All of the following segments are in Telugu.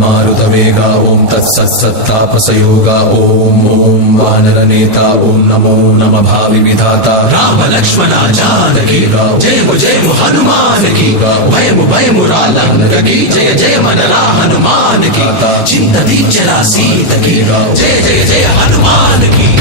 मारुतवेगा ओम तत्सत्तापसयोगा ओम ओम वानरनेता ओम नमो नमः भावि विधाता राम लक्ष्मण जानकी जय हनुमान की भयमु भयमु रालंक की जय जय मनरा हनुमान की चिंत दीक्षरा सीत की जय जय जय हनुमान की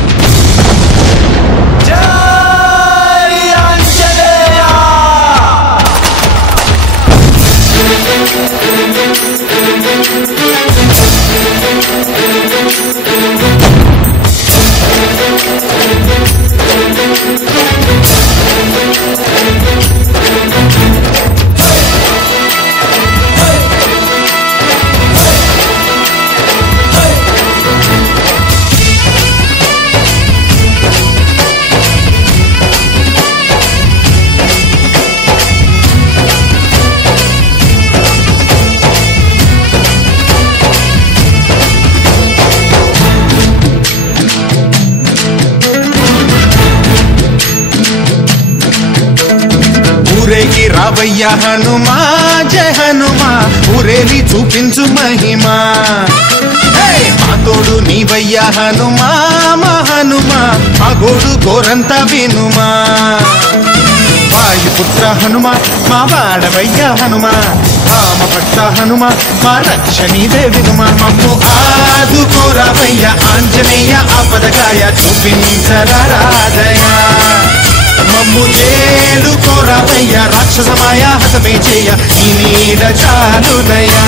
రావయ్య హనుమా జయ హనుమా ఊరేవి చూపించు మహిమా మా తోడు నీవయ్య హనుమా మా హనుమా మా గోడు గోరంత వినుమా వాయుపుత్ర హనుమా మా వాడవయ్య హనుమా రామభక్త హనుమా మా రక్షణీదే వినుమా మమ్ము ఆదుకోరావయ్య ఆంజనేయ ఆపదకాయ చూపించరాదయ మమ్ము చేరుకోరావయ్య రాక్షసమాయ హతమే చేయ నీ నీడ చాలునయ్యా